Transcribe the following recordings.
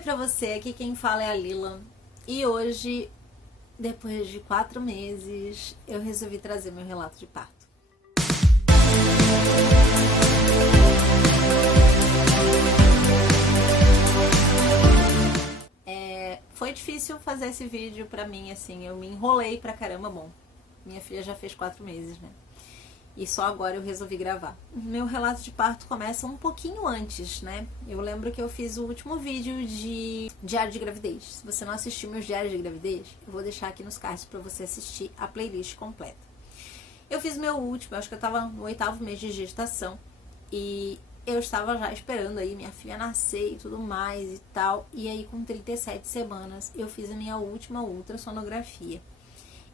Oi pra você, aqui quem fala é a Lila. E hoje, depois de 4 meses, eu resolvi trazer meu relato de parto. Foi difícil fazer esse vídeo pra mim, assim, eu me enrolei pra caramba. Bom, minha filha já fez 4 meses, né? E só agora eu resolvi gravar. Meu relato de parto começa um pouquinho antes, né? Eu lembro que eu fiz o último vídeo de diário de gravidez. Se você não assistiu meus diários de gravidez, eu vou deixar aqui nos cards pra você assistir a playlist completa. Eu fiz meu último, acho que eu tava no 8º mês de gestação. E eu estava já esperando aí minha filha nascer e tudo mais e tal. E aí com 37 semanas eu fiz a minha última ultrassonografia.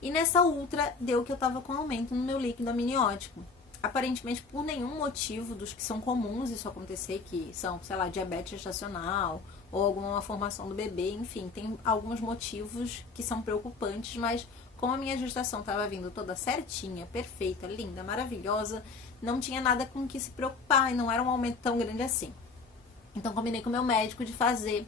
E nessa ultra deu que eu tava com aumento no meu líquido amniótico. Aparentemente por nenhum motivo dos que são comuns isso acontecer, que são, sei lá, diabetes gestacional ou alguma formação do bebê, enfim, tem alguns motivos que são preocupantes, mas como a minha gestação estava vindo toda certinha, perfeita, linda, maravilhosa, não tinha nada com que se preocupar e não era um aumento tão grande assim. Então combinei com o meu médico de fazer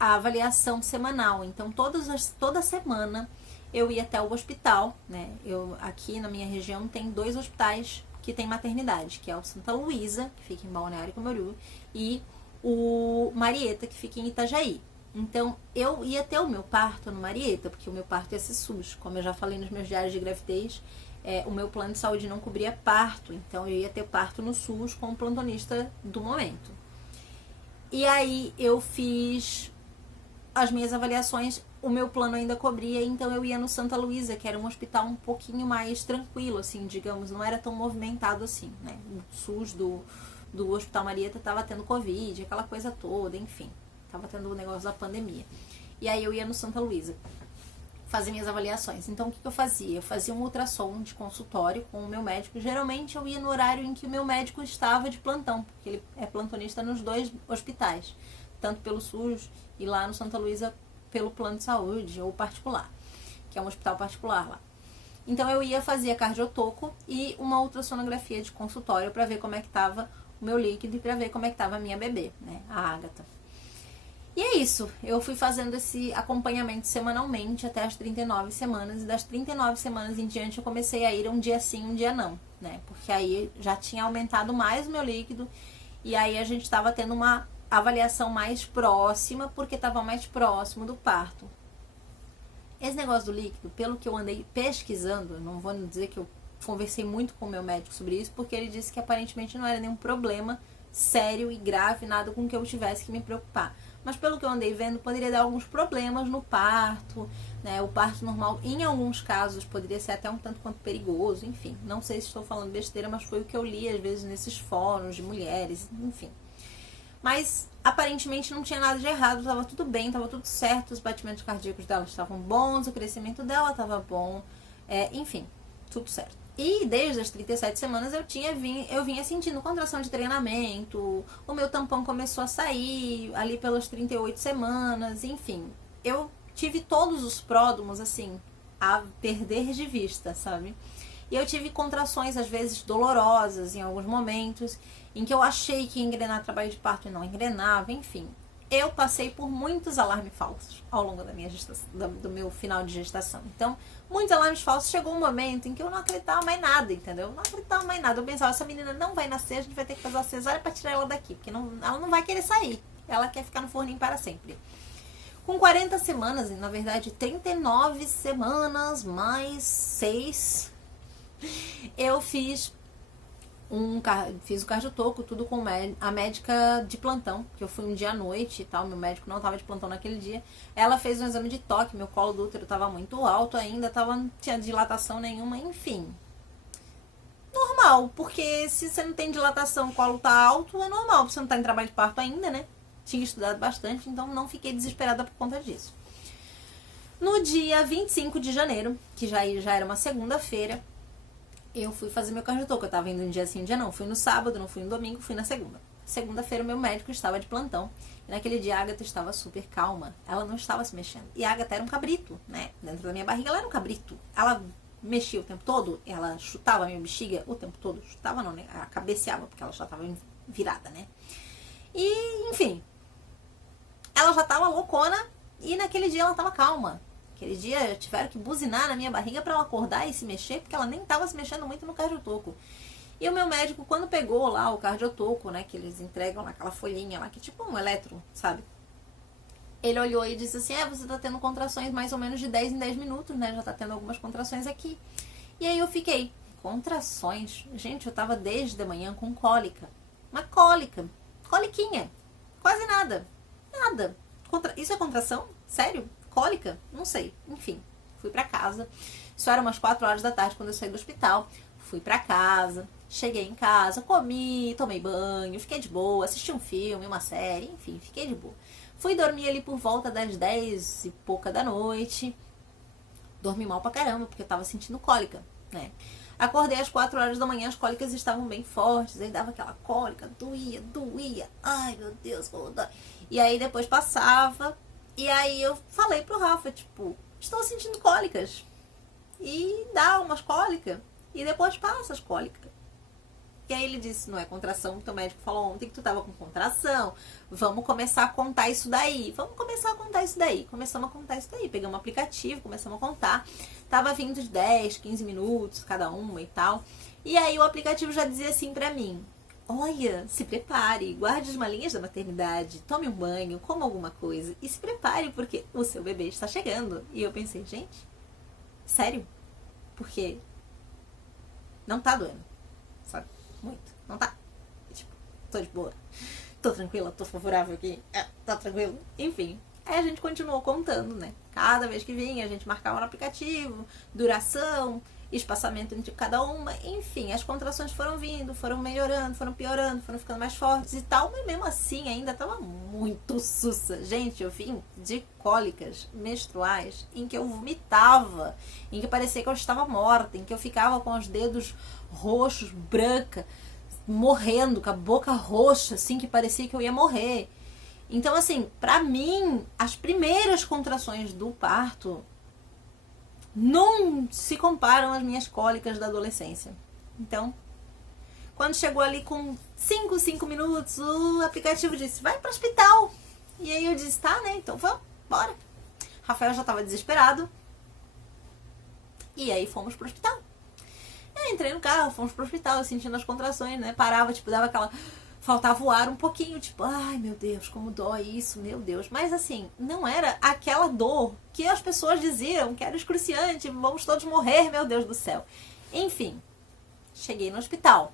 a avaliação semanal. Então toda semana eu ia até o hospital, né? Aqui na minha região tem 2 hospitais que tem maternidade, que é o Santa Luísa, que fica em Balneário Camboriú, e o Marieta, que fica em Itajaí. Então eu ia ter o meu parto no Marieta, porque o meu parto ia ser SUS, como eu já falei nos meus diários de gravidez. O meu plano de saúde não cobria parto, então eu ia ter parto no SUS com o plantonista do momento. E aí eu fiz as minhas avaliações, o meu plano ainda cobria, então eu ia no Santa Luísa, que era um hospital um pouquinho mais tranquilo, assim, digamos, não era tão movimentado assim, né? O SUS do Hospital Marieta tava tendo Covid, aquela coisa toda, enfim, tava tendo o negócio da pandemia. E aí eu ia no Santa Luísa fazer minhas avaliações. Então o que eu fazia? Eu fazia um ultrassom de consultório com o meu médico. Geralmente eu ia no horário em que o meu médico estava de plantão, porque ele é plantonista nos 2 hospitais, tanto pelo SUS e lá no Santa Luísa pelo plano de saúde ou particular, que é um hospital particular lá. Então eu ia fazer cardiotoco e uma ultrassonografia de consultório para ver como é que estava o meu líquido e para ver como é que estava a minha bebê, né, a Ágata. E é isso, eu fui fazendo esse acompanhamento semanalmente até as 39 semanas, e das 39 semanas em diante eu comecei a ir um dia sim, um dia não, né, porque aí já tinha aumentado mais o meu líquido, e aí a gente estava tendo uma avaliação mais próxima, porque estava mais próximo do parto. Esse negócio do líquido, pelo que eu andei pesquisando, não vou dizer que eu conversei muito com o meu médico sobre isso, porque ele disse que aparentemente não era nenhum problema sério e grave, nada com que eu tivesse que me preocupar. Mas pelo que eu andei vendo, poderia dar alguns problemas no parto, né? O parto normal, em alguns casos, poderia ser até um tanto quanto perigoso, enfim. Não sei se estou falando besteira, mas foi o que eu li, às vezes, nesses fóruns de mulheres, enfim. Mas, aparentemente, não tinha nada de errado, estava tudo bem, estava tudo certo, os batimentos cardíacos dela estavam bons, o crescimento dela estava bom, enfim, tudo certo. E desde as 37 semanas eu vinha sentindo contração de treinamento, o meu tampão começou a sair ali pelas 38 semanas, enfim. Eu tive todos os pródromos, assim, a perder de vista, sabe? E eu tive contrações, às vezes, dolorosas em alguns momentos, em que eu achei que ia engrenar trabalho de parto e não engrenava, enfim. Eu passei por muitos alarmes falsos ao longo da minha gestação, do meu final de gestação. Então, muitos alarmes falsos. Chegou um momento em que eu não acreditava mais nada, entendeu? Não acreditava mais nada. Eu pensava, essa menina não vai nascer, a gente vai ter que fazer uma cesárea para tirar ela daqui, porque ela não vai querer sair. Ela quer ficar no forninho para sempre. Com 40 semanas, na verdade 39 semanas mais 6, eu fiz o cardiotoco, tudo com a médica de plantão, que eu fui um dia à noite e tal, meu médico não estava de plantão naquele dia. Ela fez um exame de toque, meu colo do útero estava muito alto ainda, não tinha dilatação nenhuma, enfim. Normal, porque se você não tem dilatação, o colo tá alto, é normal, você não tá em trabalho de parto ainda, né? Tinha estudado bastante, então não fiquei desesperada por conta disso. No dia 25 de janeiro, que já era uma segunda-feira, eu fui fazer meu cardiotoco. Eu tava indo um dia sim, um dia não. Fui no sábado, não fui no domingo, fui na segunda. Segunda-feira, meu médico estava de plantão. E naquele dia, a Ágata estava super calma. Ela não estava se mexendo. E a Ágata era um cabrito, né? Dentro da minha barriga, ela era um cabrito. Ela mexia o tempo todo. Ela chutava a minha bexiga o tempo todo. Chutava não, né? Ela cabeceava, porque ela já estava virada, né? E, enfim. loucona e naquele dia ela tava calma. Aquele dia tiveram que buzinar na minha barriga para ela acordar e se mexer, porque ela nem tava se mexendo muito no cardiotoco. E o meu médico, quando pegou lá o cardiotoco, né, que eles entregam naquela folhinha lá, que é tipo um eletro, sabe? Ele olhou e disse assim, você tá tendo contrações mais ou menos de 10 em 10 minutos, né? Já tá tendo algumas contrações aqui. E aí eu fiquei, contrações? Gente, eu tava desde de manhã com cólica. Uma cólica. Coliquinha. Quase nada. Nada. Isso é contração? Sério? Cólica? Não sei. Enfim, fui pra casa. Isso era umas 4 horas da tarde quando eu saí do hospital. Fui pra casa. Cheguei em casa, comi, tomei banho, fiquei de boa, assisti um filme, uma série, enfim, fiquei de boa. Fui dormir ali por volta das 10 e pouca da noite. Dormi mal pra caramba, porque eu tava sentindo cólica, né? Acordei às 4 horas da manhã, as cólicas estavam bem fortes, aí dava aquela cólica, doía. Ai, meu Deus, como dói. E aí depois passava, e aí eu falei pro Rafa, tipo, estou sentindo cólicas. E dá umas cólicas, e depois passa as cólicas. E aí ele disse, não é contração, teu médico falou ontem que tu tava com contração, vamos começar a contar isso daí. Começamos a contar isso daí, pegamos um aplicativo, começamos a contar. Tava vindo de 10, 15 minutos cada uma e tal. E aí o aplicativo já dizia assim pra mim, olha, se prepare, guarde as malinhas da maternidade, tome um banho, coma alguma coisa e se prepare porque o seu bebê está chegando. E eu pensei, gente, sério? Porque não tá doendo, sabe? Muito. Não tá. Tipo, tô de boa. Tô tranquila, tô favorável aqui. Tá tranquilo. Enfim. Aí a gente continuou contando, né? Cada vez que vinha, a gente marcava no aplicativo, duração, espaçamento entre cada uma. Enfim, as contrações foram vindo, foram melhorando, foram piorando, foram ficando mais fortes e tal. Mas mesmo assim, ainda tava muito sussa. Gente, eu vim de cólicas menstruais em que eu vomitava, em que parecia que eu estava morta, em que eu ficava com os dedos roxos, branca, morrendo, com a boca roxa, assim, que parecia que eu ia morrer. Então, assim, pra mim, as primeiras contrações do parto não se comparam às minhas cólicas da adolescência. Então, quando chegou ali com 5 minutos, o aplicativo disse, vai pro hospital. E aí eu disse, tá, né, então vamos, bora. Rafael já tava desesperado. E aí fomos pro hospital. Eu entrei no carro, fomos pro hospital, sentindo as contrações, né? Parava, tipo, dava aquela... Faltava o ar um pouquinho, tipo, ai meu Deus, como dói isso, meu Deus. Mas assim, não era aquela dor que as pessoas diziam que era excruciante, vamos todos morrer, meu Deus do céu. Enfim, cheguei no hospital.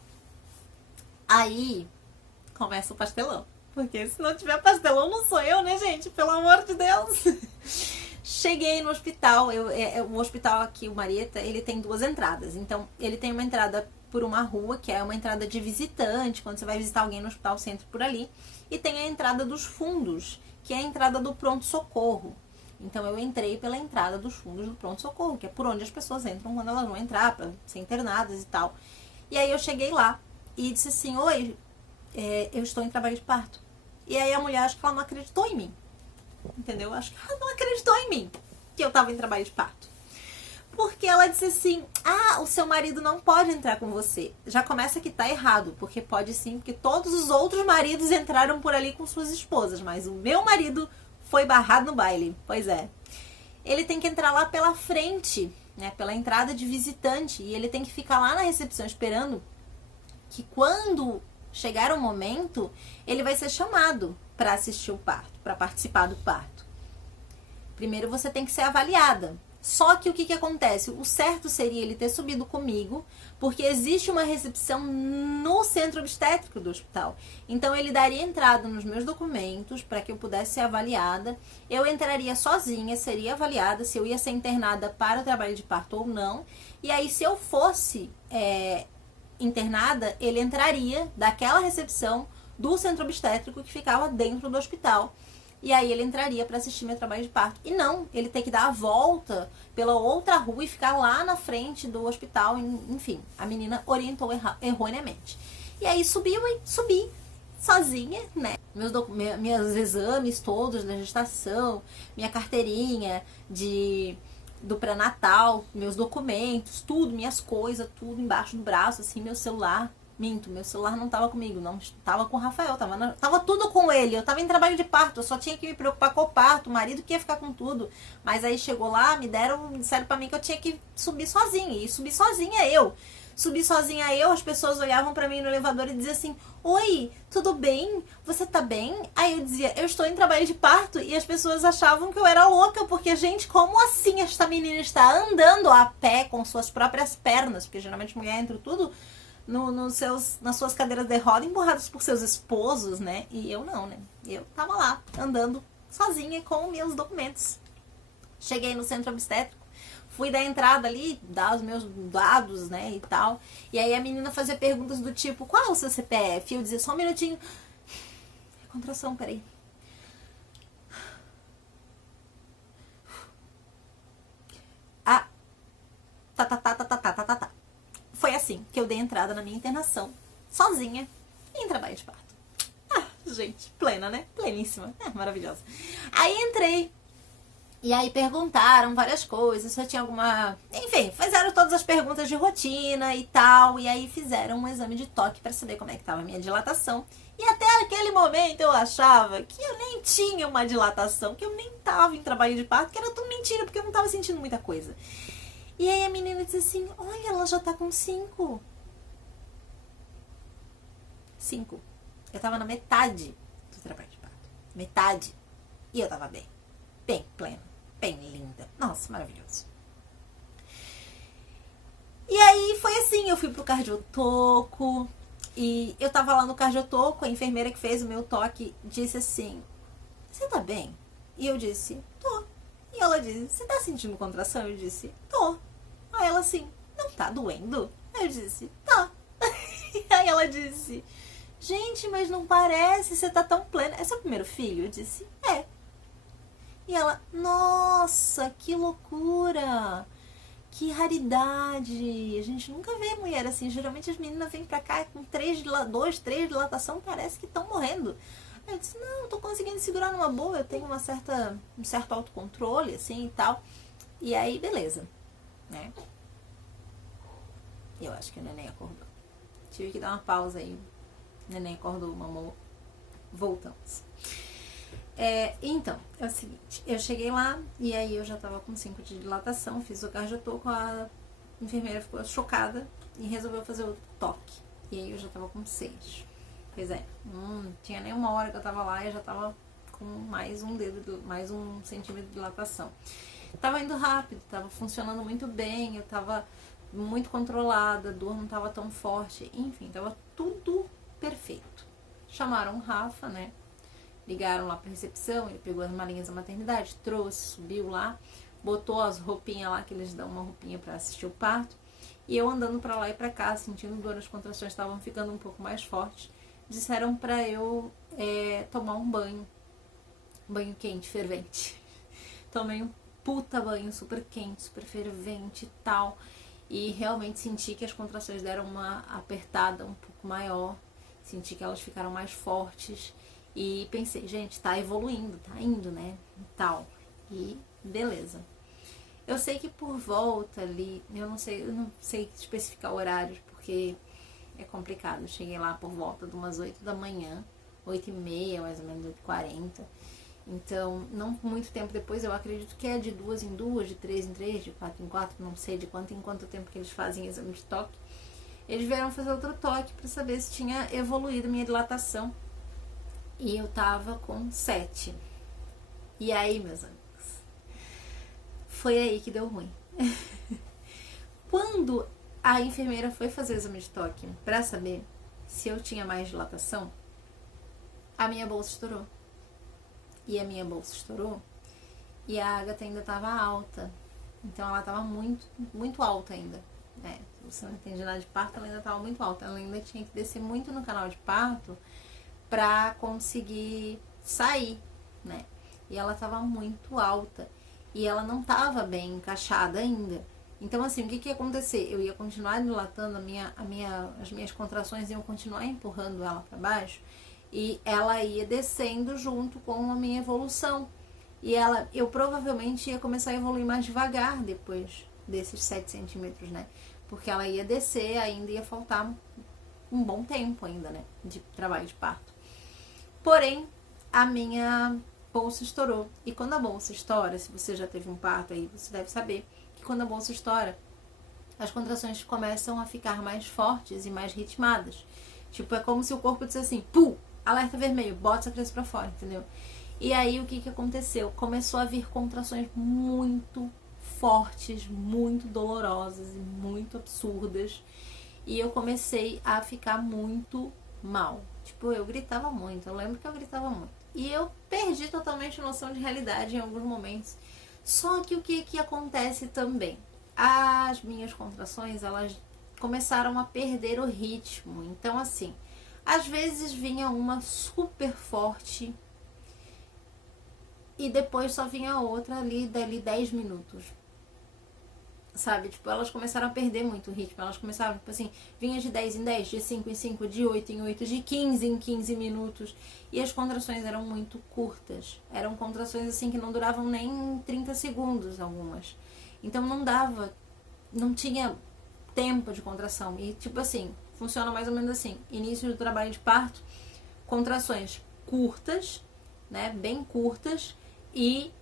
Aí começa o pastelão. Porque se não tiver pastelão, não sou eu, né, gente? Pelo amor de Deus. Cheguei no hospital, o hospital aqui, o Marieta, ele tem 2 entradas. Então, ele tem uma entrada por uma rua, que é uma entrada de visitante, quando você vai visitar alguém no hospital, você entra por ali. E tem a entrada dos fundos, que é a entrada do pronto-socorro. Então, eu entrei pela entrada dos fundos do pronto-socorro, que é por onde as pessoas entram quando elas vão entrar, para ser internadas e tal. E aí, eu cheguei lá e disse assim, oi, eu estou em trabalho de parto. E aí, a mulher, acho que ela não acreditou em mim. Entendeu? Acho que ela não acreditou em mim, que eu tava em trabalho de parto. Porque ela disse assim, o seu marido não pode entrar com você. Já começa que tá errado, porque pode sim, porque todos os outros maridos entraram por ali com suas esposas, mas o meu marido foi barrado no baile. Pois é. Ele tem que entrar lá pela frente, né, pela entrada de visitante, e ele tem que ficar lá na recepção esperando que quando chegar o momento, ele vai ser chamado para assistir o parto, para participar do parto. Primeiro você tem que ser avaliada. Só que o que acontece? O certo seria ele ter subido comigo, porque existe uma recepção no centro obstétrico do hospital. Então ele daria entrada nos meus documentos para que eu pudesse ser avaliada. Eu entraria sozinha, seria avaliada se eu ia ser internada para o trabalho de parto ou não. E aí se eu fosse internada, ele entraria daquela recepção do centro obstétrico que ficava dentro do hospital. E aí ele entraria para assistir meu trabalho de parto. E não, ele tem que dar a volta pela outra rua e ficar lá na frente do hospital. Enfim, a menina orientou erroneamente. E aí subi sozinha, né? Meus exames todos da gestação, minha carteirinha do pré-natal, meus documentos, tudo, minhas coisas, tudo embaixo do braço, assim, meu celular. Minto, meu celular não tava comigo, não tava com o Rafael, tava tudo com ele. Eu tava em trabalho de parto, eu só tinha que me preocupar com o parto, o marido que ia ficar com tudo. Mas aí chegou lá, disseram pra mim que eu tinha que subir sozinha, e subir sozinha eu. Subi sozinha eu, as pessoas olhavam pra mim no elevador e diziam assim: oi, tudo bem? Você tá bem? Aí eu dizia: eu estou em trabalho de parto. E as pessoas achavam que eu era louca, porque, gente, como assim esta menina está andando a pé com suas próprias pernas? Porque geralmente mulher entra tudo nas suas cadeiras de roda, empurradas por seus esposos, né? E eu não, né? Eu tava lá, andando sozinha com meus documentos. Cheguei no centro obstétrico, fui dar entrada ali, dar os meus dados, né, e tal. E aí a menina fazia perguntas do tipo: qual é o seu CPF? Eu dizia: só um minutinho. Contração, peraí. Ah, tá. Foi assim que eu dei entrada na minha internação, sozinha, em trabalho de parto. Ah, gente, plena, né? Pleníssima. Maravilhosa. Aí entrei. E aí perguntaram várias coisas, se eu tinha alguma... Enfim, fizeram todas as perguntas de rotina e tal. E aí fizeram um exame de toque para saber como é que estava a minha dilatação. E até aquele momento eu achava que eu nem tinha uma dilatação, que eu nem tava em trabalho de parto, que era tudo mentira, porque eu não tava sentindo muita coisa. E aí a menina disse assim: olha, ela já tá com 5. 5. Eu tava na metade do trabalho de parto. Metade. E eu tava bem. Bem plena. Bem linda. Nossa, maravilhoso. E aí foi assim, eu fui pro cardiotoco. E eu tava lá no cardiotoco, a enfermeira que fez o meu toque disse assim: você tá bem? E eu disse: tô. E ela disse: você tá sentindo contração? Eu disse: tô. Aí ela assim: não tá doendo? Aí eu disse: tá. Aí ela disse: gente, mas não parece, você tá tão plena. É seu primeiro filho? Eu disse: é. E ela: nossa, que loucura, que raridade. A gente nunca vê mulher assim. Geralmente as meninas vêm pra cá com 2, 3 dilatação, parece que estão morrendo. Aí eu disse: não, tô conseguindo segurar numa boa, eu tenho um certo autocontrole, assim, e tal. E aí, beleza, né? Eu acho que o neném acordou. Tive que dar uma pausa aí. O neném acordou, mamou. Voltamos. Então, é o seguinte, eu cheguei lá e aí eu já tava com 5 de dilatação, fiz o cardiotoco, a enfermeira ficou chocada e resolveu fazer outro toque. E aí eu já tava com 6. Pois é, não tinha nem uma hora que eu tava lá e eu já tava com mais um centímetro de dilatação. Tava indo rápido, tava funcionando muito bem, eu tava muito controlada, a dor não tava tão forte, enfim, tava tudo perfeito. Chamaram o Rafa, né? Ligaram lá pra recepção, ele pegou as malinhas da maternidade, trouxe, subiu lá, botou as roupinhas lá, que eles dão uma roupinha pra assistir o parto, e eu andando pra lá e pra cá, sentindo dor, as contrações estavam ficando um pouco mais fortes. Disseram pra eu tomar um banho quente, fervente. Tomei um puta banho super quente, super fervente e tal, e realmente senti que as contrações deram uma apertada um pouco maior, senti que elas ficaram mais fortes. E pensei, gente, tá evoluindo, tá indo, né, e tal. E beleza. Eu sei que por volta ali, eu não sei especificar horários, porque é complicado. Eu cheguei lá por volta de umas 8 da manhã, 8h30, mais ou menos 8h40. Então, não muito tempo depois, eu acredito que é de 2 em 2, de 3 em 3, de 4 em 4, não sei de quanto em quanto tempo que eles fazem exame de toque. Eles vieram fazer outro toque para saber se tinha evoluído minha dilatação. E eu tava com 7. E aí, meus amigos, foi aí que deu ruim. Quando a enfermeira foi fazer o exame de toque pra saber se eu tinha mais dilatação, a minha bolsa estourou. E a minha bolsa estourou e a ágata ainda tava alta. Então ela tava muito, muito alta ainda. Se você não entende nada de parto, ela ainda tava muito alta. Ela ainda tinha que descer muito no canal de parto pra conseguir sair, né? E ela tava muito alta e ela não tava bem encaixada ainda. Então, assim, o que ia acontecer? Eu ia continuar dilatando as minhas contrações, iam continuar empurrando ela para baixo e ela ia descendo junto com a minha evolução. E eu provavelmente ia começar a evoluir mais devagar depois desses 7 centímetros, né? Porque ela ia descer, ainda ia faltar um bom tempo ainda, né, de trabalho de parto. Porém, a minha bolsa estourou. E quando a bolsa estoura, se você já teve um parto aí, você deve saber que quando a bolsa estoura, as contrações começam a ficar mais fortes e mais ritmadas. Tipo, é como se o corpo dissesse assim, pum, alerta vermelho, bota essa criança pra fora, entendeu? E aí, o que aconteceu? Começou a vir contrações muito fortes, muito dolorosas e muito absurdas. E eu comecei a ficar muito mal. Tipo, eu gritava muito, eu lembro que eu gritava muito. E eu perdi totalmente a noção de realidade em alguns momentos. Só que o que acontece também? As minhas contrações, elas começaram a perder o ritmo. Então, assim, às vezes vinha uma super forte e depois só vinha outra ali, dali 10 minutos. Sabe? Tipo, elas começaram a perder muito o ritmo. Elas começaram, tipo assim, vinha de 10 em 10, de 5 em 5, de 8 em 8, de 15 em 15 minutos. E as contrações eram muito curtas. Eram contrações, assim, que não duravam nem 30 segundos, algumas. Então não dava, não tinha tempo de contração. E, tipo assim, funciona mais ou menos assim. Início do trabalho de parto, contrações curtas, né? Bem curtas e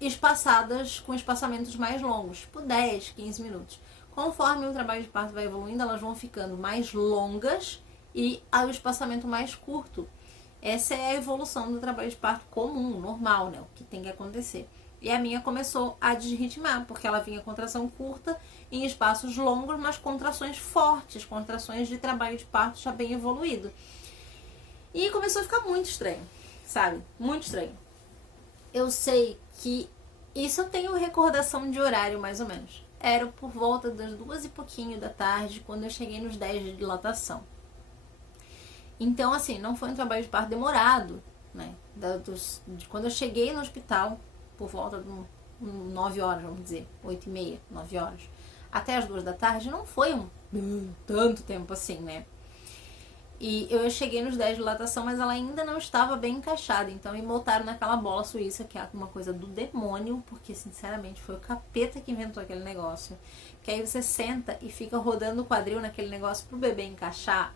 espaçadas com espaçamentos mais longos, tipo 10, 15 minutos. Conforme o trabalho de parto vai evoluindo, elas vão ficando mais longas e o espaçamento mais curto. Essa é a evolução do trabalho de parto comum, normal, né? O que tem que acontecer. E a minha começou a desritmar, porque ela vinha contração curta em espaços longos, mas contrações fortes, contrações de trabalho de parto já bem evoluído. E começou a ficar muito estranho, sabe? Muito estranho. Eu sei que isso eu tenho recordação de horário, mais ou menos. Era por volta das 2 e pouquinho da tarde, quando eu cheguei nos 10 de dilatação. Então, assim, não foi um trabalho de parto demorado, né? Quando eu cheguei no hospital, por volta de 9 horas, vamos dizer, 8 e meia, 9 horas, até as 2 da tarde, não foi tanto tempo assim, né? E eu cheguei nos 10 de dilatação, mas ela ainda não estava bem encaixada. Então me botaram naquela bola suíça, que é uma coisa do demônio, porque sinceramente foi o capeta que inventou aquele negócio. Que aí você senta e fica rodando o quadril naquele negócio pro bebê encaixar.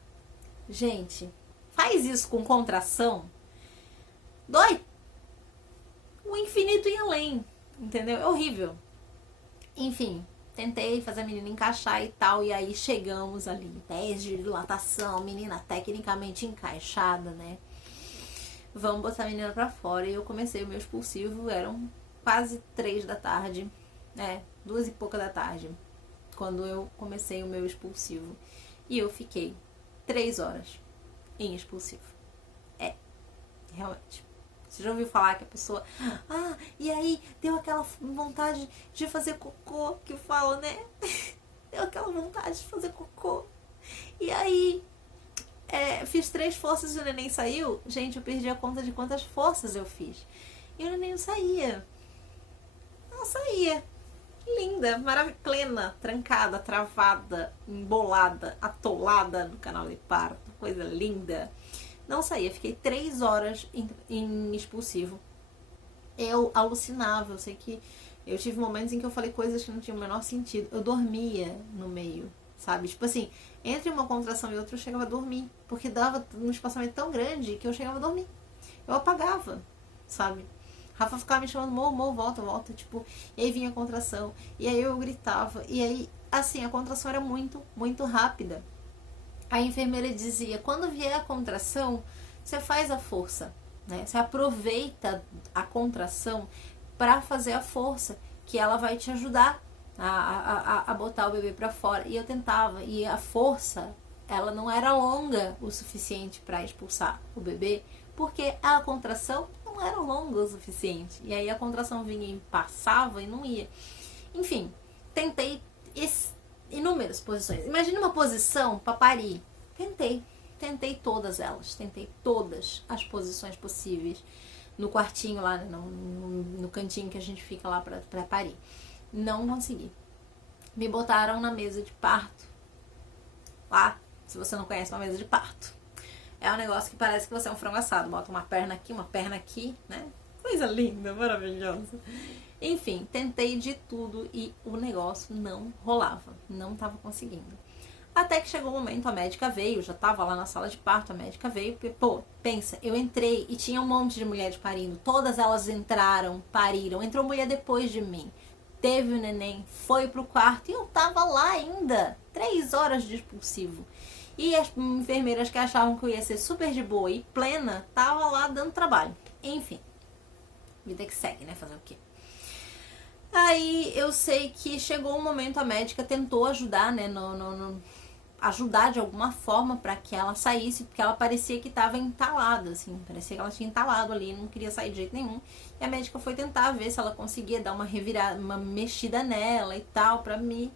Gente, faz isso com contração. Dói o infinito e além, entendeu? É horrível. Enfim, tentei fazer a menina encaixar e tal, e aí chegamos ali, 10 de dilatação, menina tecnicamente encaixada, né? Vamos botar a menina pra fora. E eu comecei o meu expulsivo, eram quase 3 da tarde, 2 e pouca da tarde, quando eu comecei o meu expulsivo. E eu fiquei 3 horas em expulsivo. Realmente. Você já ouviu falar que a pessoa... e aí deu aquela vontade de fazer cocô, que fala, né? Deu aquela vontade de fazer cocô. E aí, fiz 3 forças e o neném saiu. Gente, eu perdi a conta de quantas forças eu fiz. E o neném não saía. Não saía. Linda, maravilhosa, plena, trancada, travada, embolada, atolada no canal de parto. Coisa linda. Não saía, fiquei 3 horas em expulsivo. Eu alucinava, eu sei que eu tive momentos em que eu falei coisas que não tinham o menor sentido. Eu dormia no meio, sabe? Tipo assim, entre uma contração e outra eu chegava a dormir, porque dava um espaçamento tão grande que eu chegava a dormir. Eu apagava, sabe? Rafa ficava me chamando, amor, volta, volta, tipo, e aí vinha a contração, e aí eu gritava, e aí, assim, a contração era muito, muito rápida. A enfermeira dizia, quando vier a contração, você faz a força, né? Você aproveita a contração para fazer a força, que ela vai te ajudar a botar o bebê para fora. E eu tentava, e a força, ela não era longa o suficiente para expulsar o bebê, porque a contração não era longa o suficiente. E aí a contração vinha e passava e não ia. Enfim, tentei inúmeras posições. Imagina uma posição para parir. Tentei todas elas. Tentei todas as posições possíveis. No quartinho lá, no cantinho que a gente fica lá pra parir. Não consegui. Me botaram na mesa de parto. Lá, se você não conhece uma mesa de parto. É um negócio que parece que você é um frango assado. Bota uma perna aqui, né? Coisa linda, maravilhosa. Enfim, tentei de tudo e o negócio não rolava. Não tava conseguindo. Até que chegou o momento, a médica veio, já tava lá na sala de parto, a médica veio, pô, pensa, eu entrei e tinha um monte de mulheres parindo, todas elas entraram, pariram, entrou mulher depois de mim, teve o neném, foi pro quarto e eu tava lá ainda, 3 horas de expulsivo. E as enfermeiras que achavam que eu ia ser super de boa e plena, tava lá dando trabalho. Enfim, vida que segue, né, fazer o quê? Aí eu sei que chegou um momento, a médica tentou ajudar, né, ajudar de alguma forma para que ela saísse, porque ela parecia que estava entalada, assim, parecia que ela tinha entalado ali, não queria sair de jeito nenhum. E a médica foi tentar ver se ela conseguia dar uma revirada, uma mexida nela e tal, para me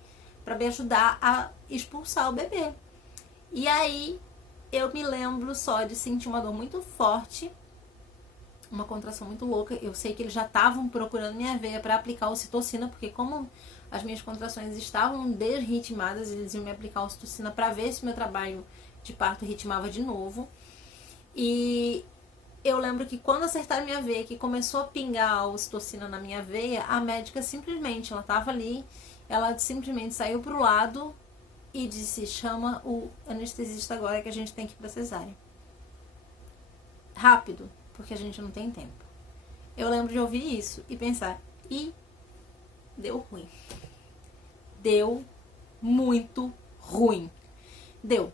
ajudar a expulsar o bebê. E aí eu me lembro só de sentir uma dor muito forte, uma contração muito louca. Eu sei que eles já estavam procurando minha veia para aplicar ocitocina, porque como as minhas contrações estavam desritmadas, eles iam me aplicar ocitocina para ver se meu trabalho de parto ritmava de novo. E eu lembro que quando acertaram minha veia, que começou a pingar a ocitocina na minha veia, a médica simplesmente, ela tava ali, ela simplesmente saiu pro lado e disse: chama o anestesista agora que a gente tem que ir pra cesárea. Rápido, porque a gente não tem tempo. Eu lembro de ouvir isso e pensar, e deu ruim. Deu muito ruim. Deu.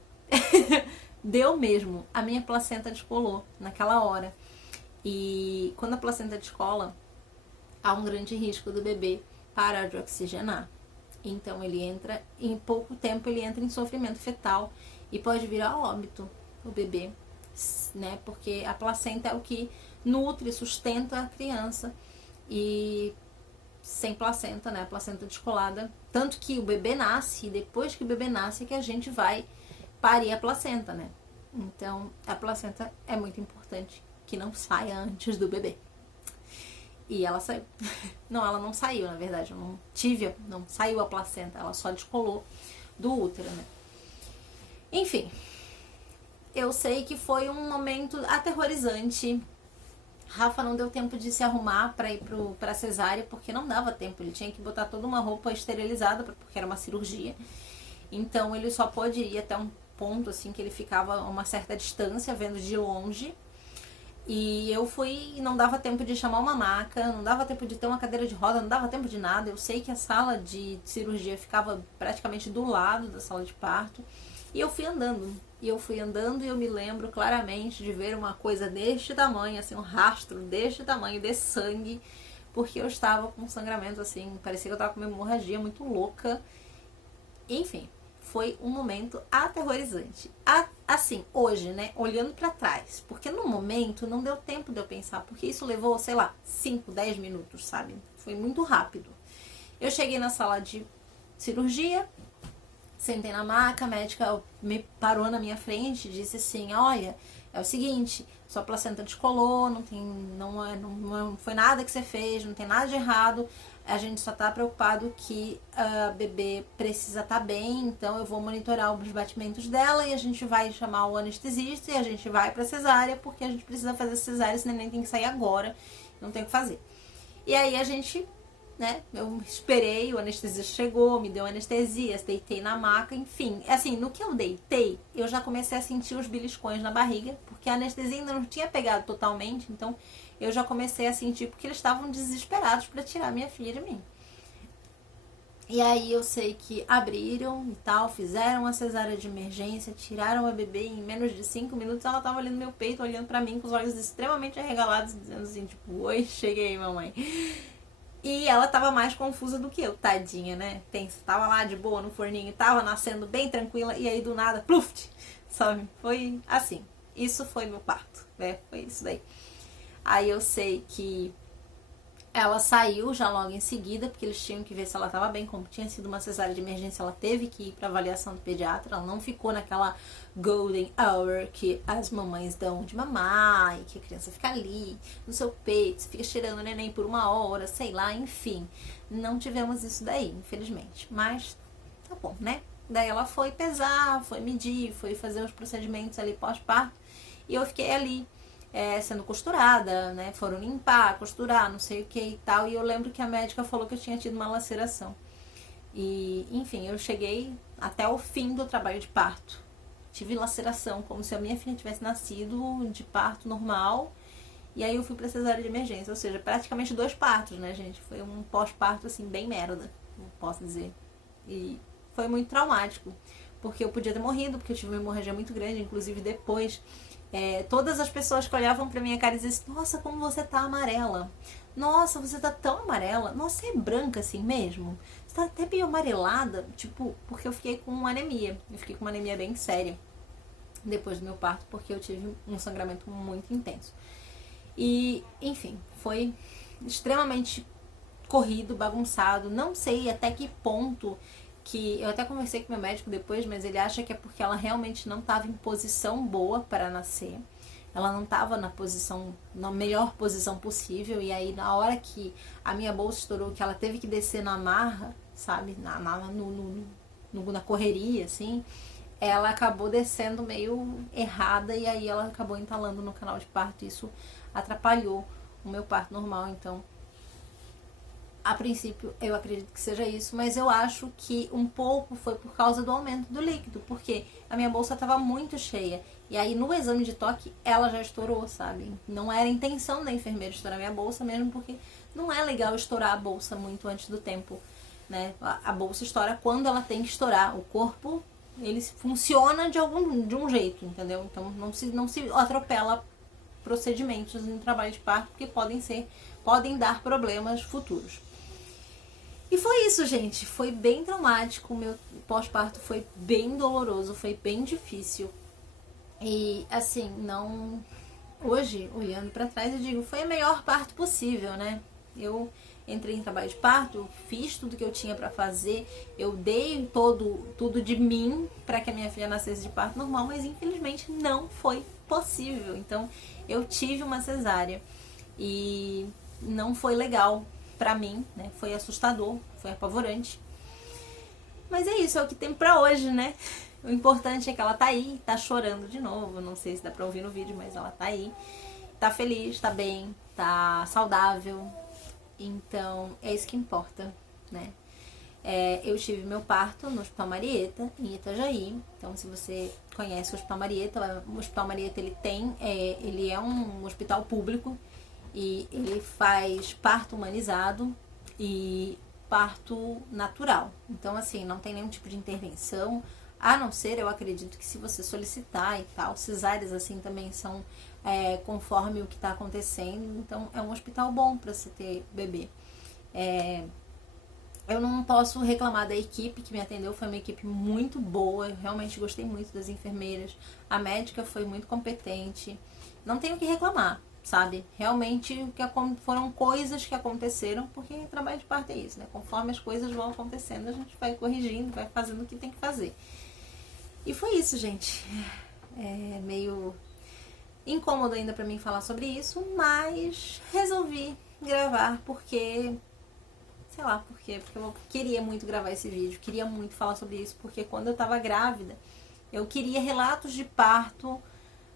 Deu mesmo. A minha placenta descolou naquela hora. E quando a placenta descola, há um grande risco do bebê parar de oxigenar. Então ele entra, em pouco tempo ele entra em sofrimento fetal e pode vir a óbito o bebê, né? Porque a placenta é o que nutre, sustenta a criança. E sem placenta, né? A placenta descolada. Tanto que o bebê nasce, e depois que o bebê nasce é que a gente vai parir a placenta, né? Então, a placenta é muito importante que não saia antes do bebê. E ela saiu. Não, ela não saiu, na verdade. Eu não saiu a placenta, ela só descolou do útero, né? Enfim, eu sei que foi um momento aterrorizante. Rafa não deu tempo de se arrumar para ir pra cesárea, porque não dava tempo. Ele tinha que botar toda uma roupa esterilizada, porque era uma cirurgia. Então ele só pôde ir até um ponto, assim, que ele ficava a uma certa distância, vendo de longe. E eu fui e não dava tempo de chamar uma maca, não dava tempo de ter uma cadeira de roda, não dava tempo de nada. Eu sei que a sala de cirurgia ficava praticamente do lado da sala de parto. E eu fui andando. E eu me lembro claramente de ver uma coisa deste tamanho, assim, um rastro deste tamanho de sangue, porque eu estava com sangramento, assim, parecia que eu estava com uma hemorragia muito louca. Enfim, foi um momento aterrorizante. Assim, hoje, né, olhando pra trás, porque no momento não deu tempo de eu pensar, porque isso levou, sei lá, 5, 10 minutos, sabe? Foi muito rápido. Eu cheguei na sala de cirurgia, sentei na maca, a médica me parou na minha frente e disse assim: olha, é o seguinte, sua placenta descolou, não foi nada que você fez, não tem nada de errado, a gente só tá preocupado que a bebê precisa estar bem, então eu vou monitorar os batimentos dela e a gente vai chamar o anestesista e a gente vai pra cesárea, porque a gente precisa fazer cesárea, esse neném tem que sair agora, não tem o que fazer. E aí a gente, né, eu esperei, o anestesista chegou, me deu anestesia, deitei na maca, enfim. Assim, no que eu deitei, eu já comecei a sentir os beliscões na barriga, porque a anestesia ainda não tinha pegado totalmente, então eu já comecei a sentir, porque eles estavam desesperados para tirar minha filha de mim. E aí eu sei que abriram e tal, fizeram a cesárea de emergência, tiraram a bebê em menos de 5 minutos, ela tava ali no meu peito, olhando pra mim com os olhos extremamente arregalados, dizendo assim, tipo, oi, cheguei, mamãe. E ela tava mais confusa do que eu, tadinha, né? Pensa, tava lá de boa no forninho, tava nascendo bem tranquila, e aí do nada, pluft, sabe? Foi assim, isso foi meu parto, né? Foi isso daí. Aí eu sei que ela saiu já logo em seguida, porque eles tinham que ver se ela estava bem, como tinha sido uma cesárea de emergência, ela teve que ir para avaliação do pediatra, ela não ficou naquela golden hour que as mamães dão de mamar, e que a criança fica ali no seu peito, você fica cheirando o neném por 1 hora, sei lá, enfim. Não tivemos isso daí, infelizmente, mas tá bom, né? Daí ela foi pesar, foi medir, foi fazer os procedimentos ali pós-parto, e eu fiquei ali sendo costurada, né? Foram limpar, costurar, não sei o que e tal. E eu lembro que a médica falou que eu tinha tido uma laceração. E, enfim, eu cheguei até o fim do trabalho de parto. Tive laceração, como se a minha filha tivesse nascido de parto normal. E aí eu fui pra cesárea de emergência, ou seja, praticamente 2 partos, né, gente? Foi um pós-parto, assim, bem merda, posso dizer. E foi muito traumático, porque eu podia ter morrido, porque eu tive uma hemorragia muito grande, inclusive depois. Todas as pessoas que olhavam pra minha cara e diziam assim, nossa, como você tá amarela. Nossa, você tá tão amarela. Nossa, você é branca assim mesmo? Você tá até meio amarelada. Tipo, porque eu fiquei com anemia. Eu fiquei com uma anemia bem séria depois do meu parto, porque eu tive um sangramento muito intenso. E, enfim, foi extremamente corrido, bagunçado. Não sei até que ponto que... Eu até conversei com meu médico depois, mas ele acha que é porque ela realmente não estava em posição boa para nascer. Ela não estava na melhor posição possível. E aí, na hora que a minha bolsa estourou, que ela teve que descer na marra, sabe? Na correria, assim, ela acabou descendo meio errada. E aí ela acabou entalando no canal de parto. Isso atrapalhou o meu parto normal. Então, a princípio, eu acredito que seja isso, mas eu acho que um pouco foi por causa do aumento do líquido, porque a minha bolsa estava muito cheia. E aí, no exame de toque, ela já estourou, sabe? Não era a intenção da enfermeira estourar minha bolsa, mesmo porque não é legal estourar a bolsa muito antes do tempo, né? A bolsa estoura quando ela tem que estourar. O corpo, ele funciona de um jeito, entendeu? Então, não se atropela procedimentos no trabalho de parto, porque podem dar problemas futuros. E foi isso, gente. Foi bem traumático. O meu pós-parto foi bem doloroso, foi bem difícil. E, assim, não... Hoje, olhando pra trás, eu digo, foi o melhor parto possível, né? Eu entrei em trabalho de parto, fiz tudo que eu tinha pra fazer, eu dei tudo de mim pra que a minha filha nascesse de parto normal, mas infelizmente não foi possível. Então, eu tive uma cesárea e não foi legal pra mim, né? Foi assustador, foi apavorante. Mas é isso, é o que tem pra hoje, né? O importante é que ela tá aí, tá chorando de novo. Não sei se dá pra ouvir no vídeo, mas ela tá aí. Tá feliz, tá bem, tá saudável. Então, é isso que importa, né? Eu tive meu parto no Hospital Marieta, em Itajaí. Então, se você conhece o Hospital Marieta, ele é um hospital público e ele faz parto humanizado e parto natural. Então, assim, não tem nenhum tipo de intervenção, a não ser, eu acredito que se você solicitar e tal, cesáreas assim também são conforme o que está acontecendo. Então, é um hospital bom para você ter bebê. Eu não posso reclamar da equipe que me atendeu, foi uma equipe muito boa, eu realmente gostei muito das enfermeiras, a médica foi muito competente, não tenho o que reclamar, sabe? Realmente foram coisas que aconteceram, porque trabalho de parto é isso, né? Conforme as coisas vão acontecendo, a gente vai corrigindo, vai fazendo o que tem que fazer. E foi isso, gente. É meio incômodo ainda pra mim falar sobre isso, mas resolvi gravar porque... Sei lá por quê, porque eu queria muito gravar esse vídeo, queria muito falar sobre isso, porque quando eu tava grávida, eu queria relatos de parto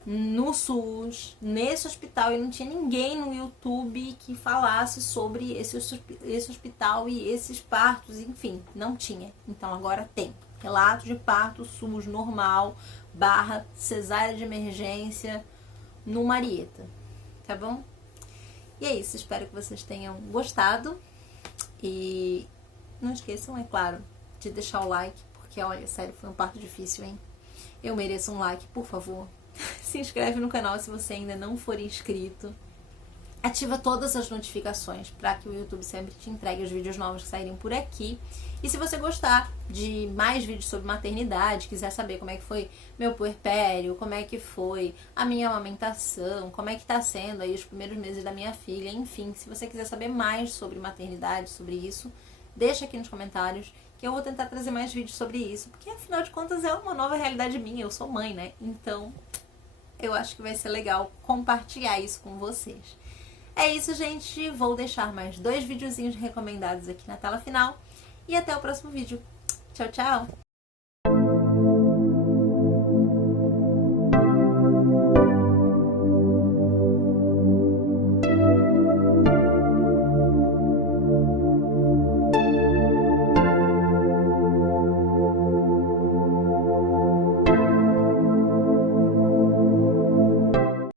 no SUS, nesse hospital, e não tinha ninguém no YouTube que falasse sobre esse hospital e esses partos, enfim, não tinha. Então agora tem. Relatos de parto SUS normal, / cesárea de emergência no Marieta, tá bom? E é isso, espero que vocês tenham gostado. E não esqueçam, é claro, de deixar o like, porque olha, sério, foi um parto difícil, hein? Eu mereço um like, por favor. Se inscreve no canal se você ainda não for inscrito. Ativa todas as notificações para que o YouTube sempre te entregue os vídeos novos que saírem por aqui. E se você gostar de mais vídeos sobre maternidade, quiser saber como é que foi meu puerpério, como é que foi a minha amamentação, como é que tá sendo aí os primeiros meses da minha filha, enfim, se você quiser saber mais sobre maternidade, sobre isso, deixa aqui nos comentários que eu vou tentar trazer mais vídeos sobre isso, porque afinal de contas é uma nova realidade minha, eu sou mãe, né? Então, eu acho que vai ser legal compartilhar isso com vocês. É isso, gente. Vou deixar mais 2 videozinhos recomendados aqui na tela final. E até o próximo vídeo. Tchau, tchau!